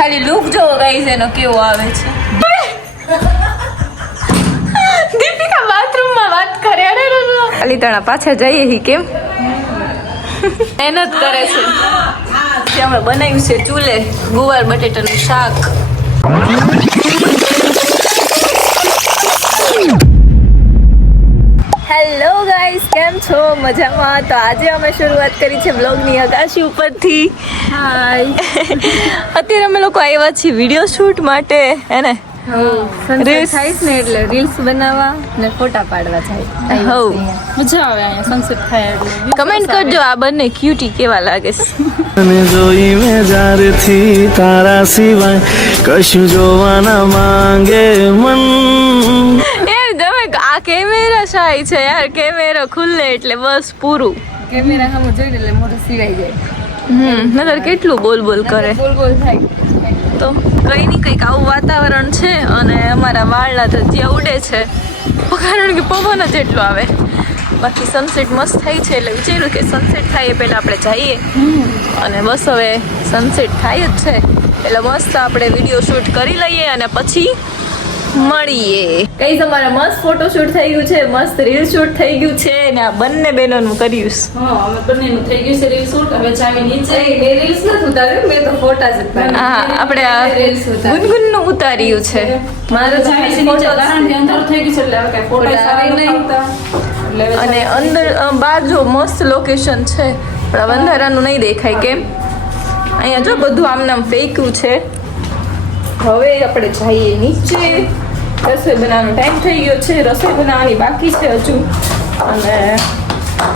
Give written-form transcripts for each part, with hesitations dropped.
ખાલી લુક જોવો ગાઈસ એનો કેવો આવે છે. દીપિકા બાથરૂમમાં વાત કરે. અલીતાણા પાછા જઈએ હી કેમ મહેનત કરે છે. અમે બનાવ્યું છે ચૂલે ગુવાર બટેટાનું શાક. હેલો ગાઈસ, કેમ છો? મજામાં? તો આજે અમે શરૂઆત કરી છે બ્લોગની અગાશી ઉપરથી. હાય. અત્યારે અમે લોકો આવ્યા છીએ વિડીયો શૂટ માટે, હે ને? રીલ્સ થાય ને એટલે રીલ્સ બનાવવા ને ફોટા પાડવા થાય. મજા આવે અહીંયા સનસેટ થાય એટલે. કમેન્ટ કરજો આ બંને ક્યુટી કેવા લાગે છે. અને જોઈ મે જારથી તારા સિવાય કશું જોવાના માંગે મન. આ કેમેરા શાય છે યાર. કેમેરા ખુલ્લે એટલે બસ પૂરું. કેમેરા સામે જોઈને એટલે મોઢું સિવાય જાય. નતર કેટલું બોલ બોલ કરે. બોલ બોલ થાય. તો કઈ નહીં, કંઈક આવું વાતાવરણ છે અને અમારા વાળના ધજિયા ઉડે છે કારણ કે પવન જ એટલો આવે. બાકી સનસેટ મસ્ત થાય છે એટલે વિચાર્યું કે સનસેટ થાય એ પહેલાં આપણે જઈએ અને બસ હવે સનસેટ થાય જ છે એટલે મસ્ત આપણે વિડીયો શૂટ કરી લઈએ અને પછી મળીએ. કઈ તમારા મસ્ત ફોટોશૂટ થઈ ગયું છે, મસ્ત રીલ શૂટ થઈ ગયું છે ને આ બંને બહેનોનું કર્યું. અમે બંનેનું થઈ ગયું છે રીલ શૂટ. હવે ચાવી નીચે બે રીલ્સ નથી ઉતાર્યું, મેં તો ફોટા જ ઉતાર્યા. હા, આપણે આ ગુનગુનનું ઉતાર્યું છે. મારો ચાવી છે નીચે કારણથી અંધારું થઈ ગયું છે એટલે હવે કઈ ફોટા સારા નહીં આવતા. અને અંદર બહાર જો મસ્ત લોકેશન છે પણ અંધારાનું નહીં દેખાય. કેમ? અહીંયા જો બધું આમનામ ફેંક્યું છે. હવે આપણે જઈએ નીચે. રસોઈ બનાવવાનો ટાઈમ થઈ ગયો છે. રસોઈ બનાવવાની બાકી છે હજુ અને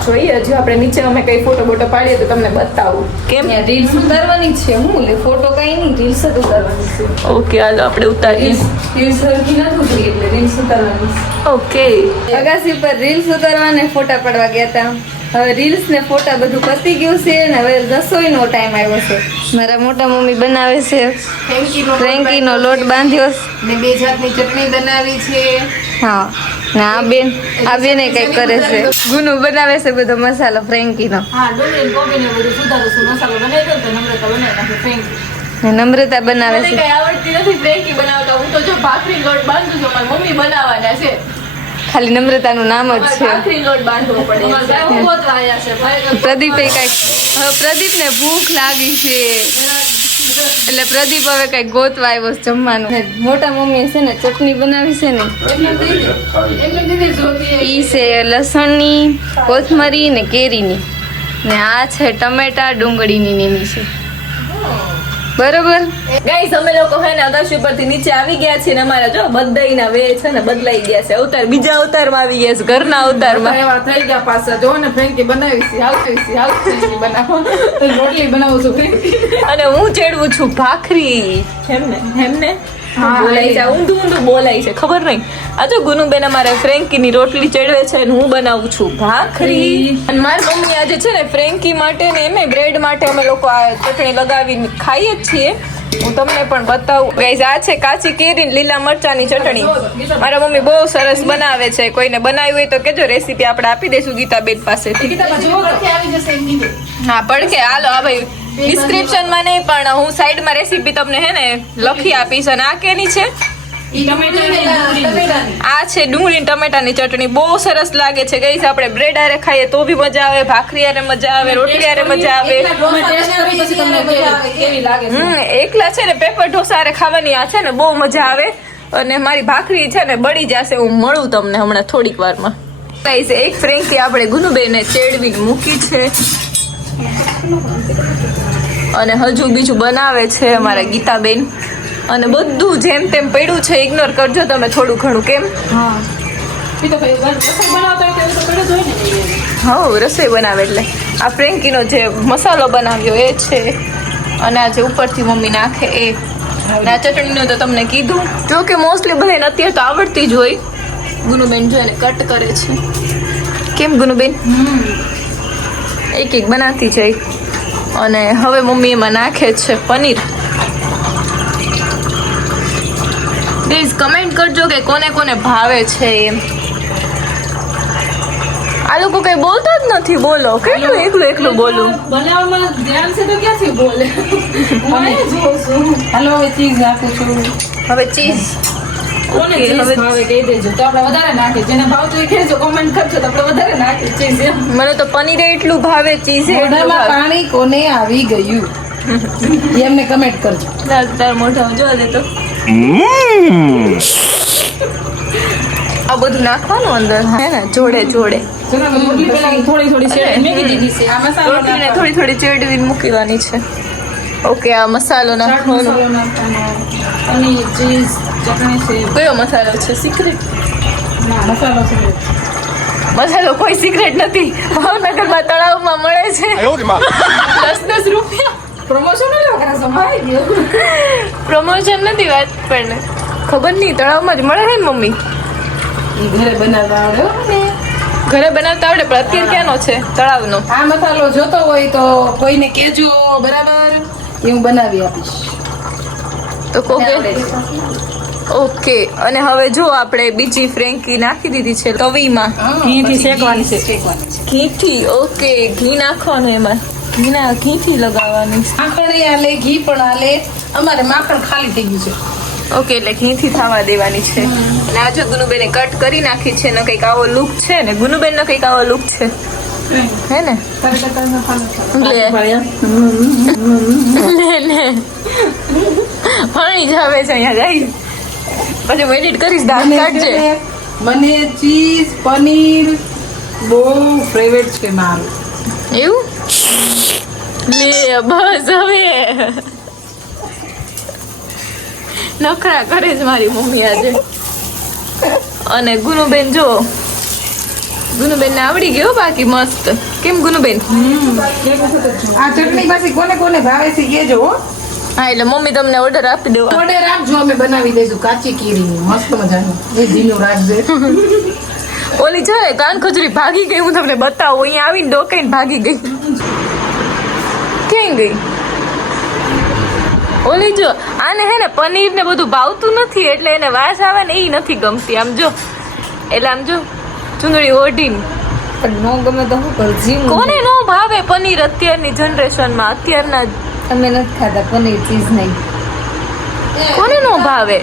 જોઈએ હજુ આપણે નીચે અમે કઈ ફોટો બોટો પાડીએ તો તમને બતાવું. કેમ? રીલ્સ ઉતારવાની જ છે. હું લે ફોટો કઈ નહીં, રીલ્સ જ ઉતારવાની છે. ઓકે, હાલો આપણે ઉતારીએ. રીલ્સ સરખી નથી ઉતરી એટલે રીલ્સ ઉતારવાની છે. ઓકે. અગાસી પર રીલ્સ ઉતારવાને ફોટા પાડવા ગયા હતા. હવે રીલ્સ ને ફોટા બધું પતી ગયું છે ને હવે રસોઈનો ટાઈમ આવ્યો છે. મારા મોટા મમ્મી બનાવે છે ફ્રેન્કીનો લોટ બાંધ્યો ને 2 જાતની ચટણી બનાવી છે. હા, ને આ બેને કઈક કરે છે. ગુનુ બનાવે છે બધો મસાલો ફ્રેન્કીનો. હા, ડુંગળી કોબીને બધું સુધારું છું. મસાલો બનાવી દઉં તો નમ્રતા બનાવી નાખે ફ્રેન્કી. ને નમ્રતા બનાવે છે. કઈ આવડતી નથી ફ્રેન્કી બનાવતા. હું તો જો ભાખરી લોટ બાંધું છું. મારી મમ્મી બનાવવાના છે. ખાલી નમ્રતાનું નામ જ છે. ભાખરી લોટ બાંધવો પડે. પ્રદીપે કઈક હવે પ્રદીપને ભૂખ લાગી છે એટલે પ્રદીપ હવે કઈક ગોતવા આવ્યો છે જમવાનું. મોટા મમ્મીએ છે ને ચટણી બનાવી છે ને ઈ છે લસણની, કોથમરી ને કેરીની ને આ છે ટમેટા ડુંગળીની નીની છે. બરોબર ગાઈસ, અમે લોકો હે ને અગાશી ઉપરથી નીચે આવી ગયા છીએ ને અમારા જો બધાયના વે છે ને બદલાઈ ગયા છે. અવતાર બીજા અવતારમાં આવી ગયા છે, ઘરના અવતારમાં. એવા થઈ ગયા પાછા. જો ને ફ્રેન્કી બનાવી છે. હાલ ફ્રેન્કી બનાવો. રોટલી બનાવું છું ફ્રેન્કી. અને હું ચેડવું છું ભાખરી. એમને બોલાય છે, ઊંધું બોલાય છે, ખબર નહીં. આ જો ગુનુબેન અમારે ફ્રેન્કીની રોટલી ચડવે છે અને હું બનાવું છું ભાખરી. અને મારી મમ્મી આજે છે ને ફ્રેન્કી માટે ને એમે બ્રેડ માટે અમે લોકો આ ચટણી લગાવીને ખાઈએ જ છીએ. હું તમને પણ બતાવું. ગાઈસ, આ છે કાચી કેરી લીલા મરચાની ચટણી. મારા મમ્મી બહુ સરસ બનાવે છે. કોઈને બનાવી હોય તો કેજો, રેસીપી આપણે આપી દઈશું ગીતાબેન પાસેથી. હા, પડકે હાલો. હા ભાઈ, ડિસ્ક્રિપ્શનમાં નહીં પણ હું સાઈડમાં રેસીપી તમને હે ને લખી આપીશ. અને આ કેની છે? આ છે ડુંગળી ટમેટાની ચટણી. બહુ સરસ લાગે છે ગાઈસ. આપણે બ્રેડ આરે ખાઈએ તો બી મજા આવે, ભાખરી આરે મજા આવે, રોટલી આરે મજા આવે. એકલા છે ને પેપર ઢોસા આરે ખાવાની આ છે ને બહુ મજા આવે. અને મારી ભાખરી છે ને બળી જશે. હું મળું તમને હમણાં થોડીક વારમાં. ગાઈસ, એક ફ્રેન્કી આપણે ગુનુબેને ચેડવીને મૂકી છે અને હજુ બીજું બનાવે છે અમારા ગીતાબેન. અને બધું જેમ તેમ પડ્યું છે, ઇગ્નોર કરજો તમે થોડું ઘણું. કેમ? હા, રસોઈ બનાવે એટલે આ ફ્રેન્કીનો જે મસાલો બનાવ્યો એ છે અને આ જે ઉપરથી મમ્મી નાખે એ. આ ચટણીનું તો તમને કીધું. જો કે મોસ્ટલી બધાને અત્યારે તો આવડતી જ હોય. ગુનુબેન જો એને કટ કરે છે. કેમ ગુનુબેન? એક બનાવતી જાય. અને હવે મમ્મી એમાં નાખે છે પનીર. પ્લીઝ કમેન્ટ કરજો કે કોને કોને ભાવે છે એમ. આ લોકો કઈ બોલતા જ નથી. બોલો કેટલું એકલું બોલું. બનાવવામાં ધ્યાન છે તો ક્યાંથી બોલે હું અહીં જોઉં છું. હાલો હવે ચીઝ નાખું છું. હવે ચીઝ. કોને Okay, ચીઝ હવે ભાવે કહી દેજો તો આપણે વધારે નાખીએ. જેને ભાવતું એ કહેજો, કોમેન્ટ કરજો તો આપણે વધારે નાખીએ ચીઝ એમ. મને તો પનીર એટલું ભાવે, ચીઝ એટલું મોઢામાં ભાવે. પાણી કોને આવી ગયું એમને કમેન્ટ કરજો. તાર મોઢામાં જોવા દે તો. આ બધું નાખવાનું અંદર હે ને જોડે જોડે. રોટલી પહેલા થોડી થોડી શેર મેગી દીધી છે. આ મસાલો રોટલીને થોડી થોડી ચેડવીને મૂકવાની છે. ઓકે, આ મસાલો ચાટ નાખવાનો. મસાલો નાખવાનો, પનીર, ચીઝ, ચટણી છે. કયો મસાલો છે? સિક્રેટ ના, મસાલો છે. મસાલો કોઈ સિક્રેટ નથી. ભાવનગરમાં તળાવમાં મળે છે. 10 રૂપિયા. પ્રમોશન લેવા કરે છે મારી ગયો. પ્રમોશન નથી વાત, પણ ખબર નહીં તળાવમાં જ મળે છે ને મમ્મી. ઈ ઘરે બનાવવા આવડે હો મને. ઘરે બનાવતા આવડે, પણ અત્યારે ક્યાંનો છે? તળાવનો. આ મસાલો જોતો હોય તો કોઈને કહેજો, બરાબર? એ હું બનાવી આપીશ. તો કોકે ઓકે. અને હવે જો આપણે બીજી ફ્રેન્કી નાખી દીધી છે તવીમાં. ઘીથી શેકવાની છે. ઘીથી. ઓકે, ઘી નાખવાનું એમાં. ઘીથી લગાવવાની છે. માખણ આલે, ઘી પણ આલે. અમારે માખણ ખાલી થઈ ગયું છે. ઓકે, એટલે ઘીથી થવા દેવાની છે. અને આ જો ગુનુબેને કટ કરી નાખી છે ને કંઈક આવો લુક છે ને. ગુનુબેન નો કંઈક આવો લુક છે, હે ને? લે પાણી જ આવે છે અહીંયા ગાઈ. પછી હું એડિટ કરીશ, દાંત કાઢજે. મને ચીઝ પનીર બહુ ફેવરેટ છે મારું. એવું લે બસ હવે નખરા કરે છે મારી મમ્મી આજે. અને ગુનુબેન જો, ગુનુબેન ને આવડી ગયો બાકી મસ્ત. કેમ ગુનુબેન? આ ચટણી પાછી કોને કોને ભાવે છે કહેજો હો. હા, એટલે મમ્મી તમને ઓર્ડર આપી દેવા. ઓર્ડર આપજો, અમે બનાવી દઈશું કાચી કેરીની મસ્ત મજાની. એ ઝીણું રાખજે. ઓલી છે કાન ખજૂરી ભાગી ગઈ, હું તમને બતાવું. અહીંયા આવીને ડોકાઈને ભાગી ગઈ. ક્યાં ગઈ ઓલી? જો આને હે ને પનીર ને બધું ભાવતું નથી, એટલે એને વાસ આવે ને એ નથી ગમતી. આમ જો, એટલે આમ જો ચુંદડી ઓઢીને. પણ નો ગમે તો શું કરું? જીવ કોને નો ભાવે પનીર અત્યારની જનરેશનમાં? અત્યારના અમે નથી ખાતા પનીર ચીઝ નહીં. કોને નો ભાવે?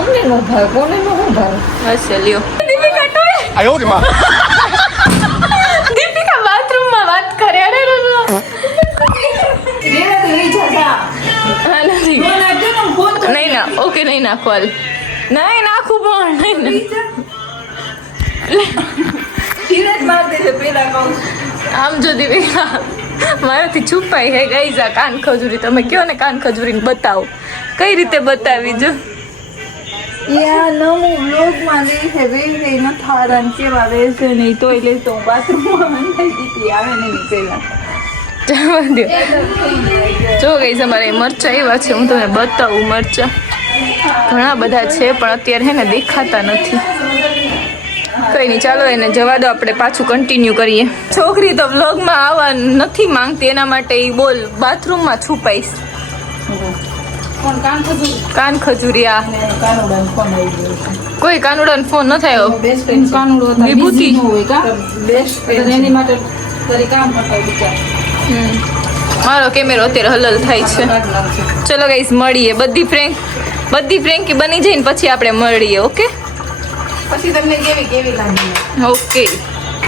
અમને નો ભાવે, કોને નો શું ભાવે? હશે લ્યો. દીપિકા ટોળે. દીપિકા બાથરૂમમાં વાત કરે. અરે રે રે. હા, નથી. નહીં ના, ઓકે નહીં નાખવા. નહીં નાખું પણ નહીં ના. આમ જો દીપિકા મારાથી છુપાઈ હે ગઈ જા કાન ખજૂરી. તમે કયો ને કાન ખજૂરી બતાવો, કઈ રીતે બતાવી? જો યા નવું વ્લોગમાં લે છે વેસે ન થારાન કેવા વેસે નહીં તોય લે તો બાથરૂમમાં મંડાઈ દીધી આવે નહીં પેલા. જવા દો. જો ગઈ અમારે મરચા એવા છે, હું તમને બતાવું. મરચા ઘણા બધા છે, પણ અત્યારે હે ને દેખાતા નથી. કઈ નહીં, ચાલો એને જવા દો, આપણે પાછું કન્ટિન્યુ કરીએ. છોકરી તો વ્લોગમાં આવવા નથી માંગતી, એના માટે ઈ બોલ બાથરૂમમાં છુપાઈશ. કોણ કાન ખજૂર કાન ખજૂરિયા. ને કાનુડાનો ફોન આવી ગયો છે. કોઈ કાનુડાનો ફોન ન થયો. બેસ્ટ ફ્રેન્ડ કાનુડો હતા, વિભૂતિ. busy ન હોય કા બેસ્ટ ફ્રેન્ડ એની માટે તારી કામ કરતા બિચાર. મારો કેમેરો અત્યારે હલલ થાય છે. ચલો ગાઈસ મળીએ. બધી ફ્રેન્કી બની જાય ને પછી આપણે મળીએ. ઓકે પછી તમને કેવી લાગી? ઓકે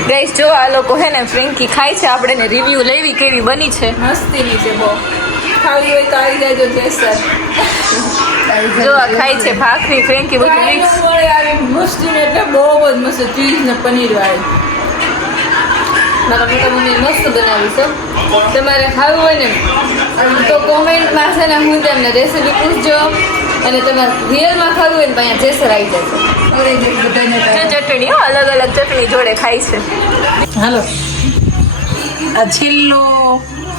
ગાઈસ, જો આ લોકો હે ને ફ્રેન્કી ખાય છે, આપણે ને રિવ્યુ લેવી કેવી બની છે. મસ્તીની છે બહુ. ખાવી હોય તો આવી જાજો જેસર. જો આ ખાય છે ભાખરી ફ્રેન્કી બધું મિક્સ. મસ્તી એટલે બહુ જ મસ્ત ચીઝ ને પનીર વાળી. મારા મોટા મમ્મી મસ્ત બનાવી છે. તમારે ખાવું હોય ને તો કોમેન્ટમાં છે ને હું તમને રેસીપી પૂછજો. અને તમારે રિયલમાં ખાવું હોય ને તો અહીંયા જેસર આવી જશે. ચટણી અલગ અલગ ચટણી જોડે ખાય છે. હાલો, આ છેલ્લો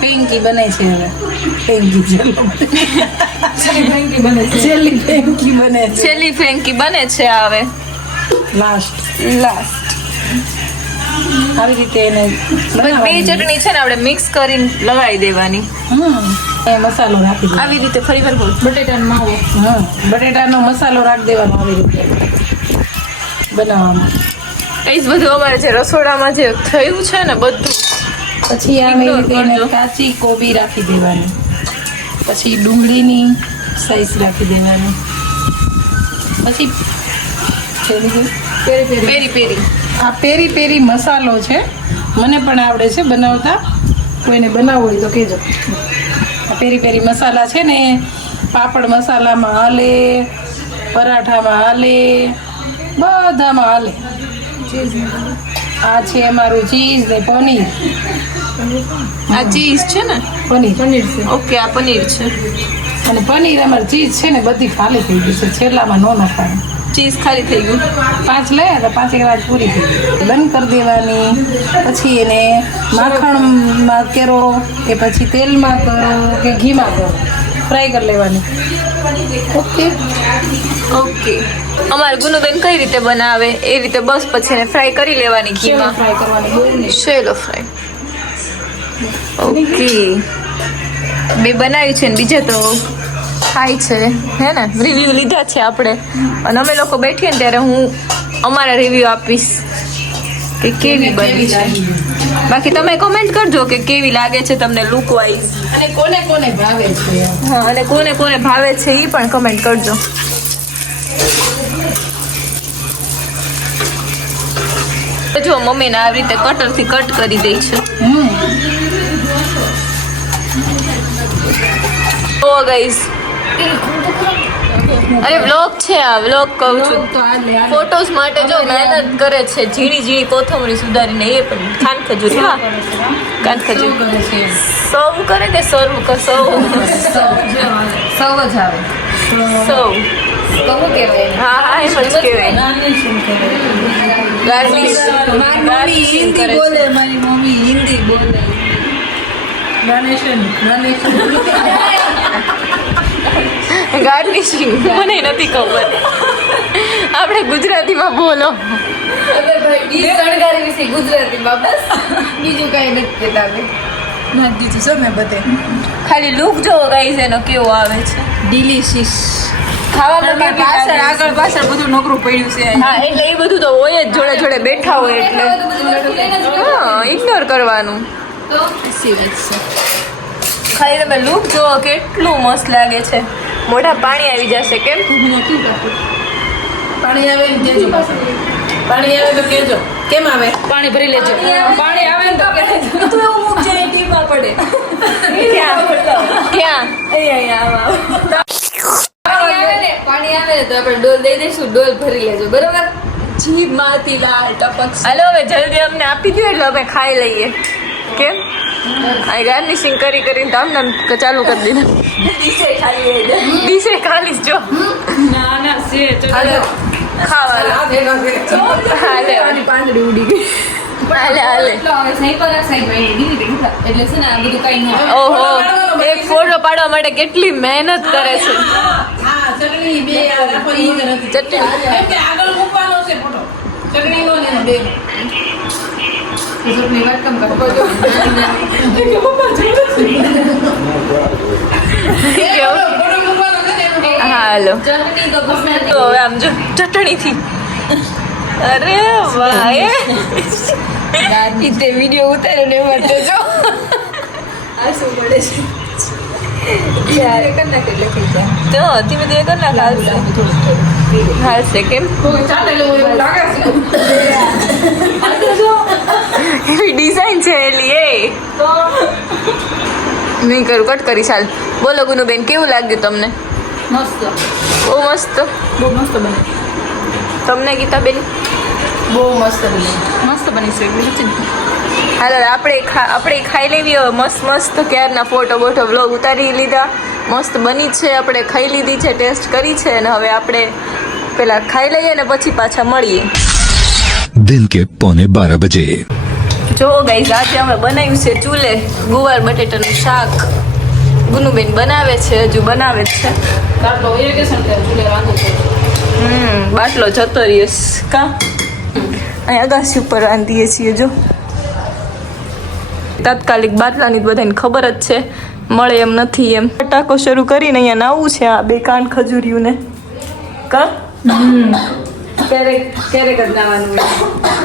ફેંકી બને છે. હવે ફેંકી છેલ્લી ફેંકી બને છે. છેલ્લી ફ્રેન્કી બને છે. હવે લાસ્ટ આવી રીતે એને બે ચટણી છે ને આપણે મિક્સ કરીને લગાવી દેવાની. એ મસાલો રાખી દે. આવી રીતે ફરી વાર બોલ. બટેટાનો માવો. બટેટાનો મસાલો રાખી દેવાનો આવી રીતે બનાવવામાં. એ બધું અમારે જે રસોડામાં જે થયું છે ને બધું પછી Ignore એને કરજો. કાચી કોબી રાખી દેવાની, પછી ડુંગળીની સાઈઝ રાખી દેવાની, પછી પેરી પેરી આ પેરી પેરી મસાલો છે, મને પણ આવડે છે બનાવતા, કોઈને બનાવવો હોય તો કહેજો. આ પેરી પેરી મસાલા છે ને પાપડ મસાલામાં હાલે, પરાઠામાં હાલે, બધામાં હાલે. આ છે અમારું ચીઝ ને પનીર. આ ચીઝ છે ને પનીર ઓકે આ પનીર છે અને પનીર અમારે ચીઝ છે ને બધી ખાલી થઈ ગઈ છે, છેલ્લામાં ન નાખવાની. ચીઝ ખાલી થઈ ગયું 5 લઈએ તો 5 ગ્લાસ પૂરી થઈ ગઈ. બંધ કરી દેવાની, પછી એને માખણમાં કરો કે પછી તેલમાં કરો કે ઘીમાં કરો, ફ્રાય કરી લેવાની. ઓકે, ઓકે અમારે ગુનુબેન કઈ રીતે બનાવે એ રીતે બસ પછી એને ફ્રાય કરી લેવાની ઘીમાં ફ્રાય કરવાની, બહુ નહીં. શેલો ફ્રાય ઓકે બે બનાવ્યું છે ને બીજા તો ખાય છે હે ને રિવ્યુ લીધા છે આપણે અને અમે લોકો બેઠીએ ને ત્યારે હું અમારા રિવ્યુ આપીશ કે કેવી બની છે. બાકી તમે કોમેન્ટ કરજો કે કેવી લાગે છે તમને લુક વાઇઝ અને કોને કોને ભાવે છે. હા અને કોને કોને ભાવે છે એ પણ કમેન્ટ કરજો. જો મમ્મીને આવી રીતે કટરથી કટ કરી દે છે. ઓ ગાઈસ અરે વ્લોગ છે આ વ્લોગ કહું છું. ફોટોસ માટે જો મહેનત કરે છે, ઝીણી ઝીણી કોથમરી સુધારીને એ પણ કાન ખજૂરી. હા કાન ખજૂરી સર્વ કરે કે સર્વ સૌ સૌ જ આવે સૌ તો શું કહેવાય? હા હા એમ જ કહેવાય. ગાર્નિશ ગાર્નિશિંગ કરે છે. મારી મમ્મી હિન્દી બોલે. ગાર્નિશિંગ મને નથી ખબર, આપણે ગુજરાતીમાં બોલો. હવે ભાઈ ડીશ શણગારી વિશે ગુજરાતીમાં બસ, બીજું કઈ નથી કહેતા અમે. દીધું છે મેં બધે. ખાલી લુક જોવો ગાઈઝ એનો કેવો આવે છે. ડિલિશિયસ. ખાવામાં કેવી પાછળ લાગે છે? આગળ પાછળ બધું નોકરું પડ્યું છે. હા એટલે એ બધું તો હોય જ, જોડે જોડે બેઠા હોય એટલે હા ઇગ્નોર કરવાનું. તો ખાલી તમે લુક જોવો કેટલું મસ્ત લાગે છે. મોઢા પાણી આવી જશે કેમ? પાણી આવે ને કેજો પાછળ. પાણી આવે તો કેજો. કેમ આવે? પાણી ભરી લેજો. પાણી આવે ને તો કેજો. તું એવું મૂક જે ટીમાં પડે. ક્યાં પાણી આવે ને તો આપણે ડોલ દઈ દઈશું, ડોલ ભરી લેજો બરોબર. જીભમાંથી લાળ ટપક. હાલો હવે જલ્દી અમને આપી દો એટલે અમે ખાઈ લઈએ. કેમ આ ગાર્નિશિંગ કરી કરીને તો અમને ચાલુ કરી દીધું. ડીશે ખાલી જો ના છે હાલો ખાવા હાલે પાંદડી ઉડી ગઈ. હાલે એટલો હવે સાઈડ પર રાખ, સાઈડ પર ધીરે ધીરે ઉઠા. એટલે છે ને આ બધું કઈ ન આવે. ઓહો એક ફોટો પાડવા માટે કેટલી મહેનત કરે છે. હા ચટણી બે રાખો ઈ નથી. ચટણી કેમ કે આગળ મૂકવાનો છે ફોટો. ચટણી નો ને બે. ચટણી વાટકામ કરો. કેવું? ફોટો મૂકવાનો છે ને એનો. હાલો ચટણી તો ગમે તે. તો હવે આમ જો ચટણીથી અરે વાહ એ તે વિડીયો ઉતાર્યો ને એમાં તો જો આ શું પડે છે? ધીરે કરી નાખ એટલે થઈ જાય. તો ધીમે ધીમે કર નાખ હાલશે કેમ કોઈ ચાટેલું હોય એવું લાગે છે. એવી ડિઝાઇન છે એલી એ નહીં કરું કટ કરી ચાલ. બોલો ગુનુબેન કેવું લાગ્યું તમને? મસ્ત, બહુ મસ્ત. બહુ મસ્ત બને. તમને ગીતાબેન? બહુ મસ્ત બને. મસ્ત બની છે હાલો આપણે ખાઈ લેવી હવે. મસ્ત મસ્ત ક્યારના ફોટો બોટો વ્લોગ ઉતારી લીધા, મસ્ત બની છે, આપણે ખાઈ લીધી છે, ટેસ્ટ કરી છે અને હવે આપણે પેલા ખાઈ લઈએ ને પછી પાછા મળીએ. दिन के 11:15 बजे જો ગાઈઝ આજે અમે બનાવ્યું છે ચૂલે ગુવાર બટેટાનું શાક. ગુનુબેન બનાવે છે, હજુ બનાવે જ છે. કાટલો ઇરિગેશન કે ચૂલે રાંધું છે. બાટલો જતો રહ્યો કા અહીં અગાસી ઉપર રાંધીએ છીએ. જો તાત્કાલિક બાટલાની બધાને ખબર જ છે, મળે એમ નથી એમ. ટાકો શરૂ કરીને અહીંયા નાવું છે આ બે કાન ખજૂર્યું ને કા ક્યારેક ક્યારેક જ નાવાનું હોય,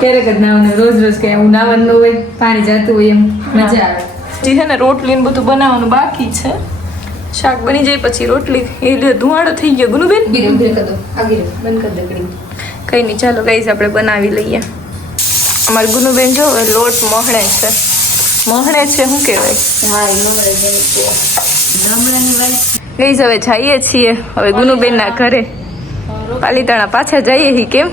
ક્યારેક જ નાવાનું, રોજ રોજ કે એવું નાવાનું હોય, પાણી જતું હોય, એમ મજા આવે. જે છે ને રોટલી ને બધું બનાવવાનું બાકી છે. શાક બની જાય પછી રોટલી. એ લે ધુવાડો થઈ ગયો ગુનુબેન. ગીરું કરી દો, આ ગીરું બંધ કરી દો કડી. કઈ નહીં, ચાલો ગાઈઝ આપણે બનાવી લઈએ. અમારી ગુનુબેન જો હવે લોટ મોહણે છે. મોહણે છે શું કહેવાય? હા એ નવરે જાય છે ગામડાની વાત. ગાઈઝ હવે જઈએ છીએ હવે ગુનુબેનના ઘરે. પાલીતાણા પાછા જઈએ હી કેમ?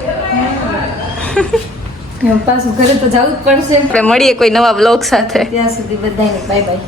પાછું ઘરે તો જવું જ પડશે. આપણે મળીએ કોઈ નવા બ્લોગ સાથે. ત્યાં સુધી બધાને બાય બાય.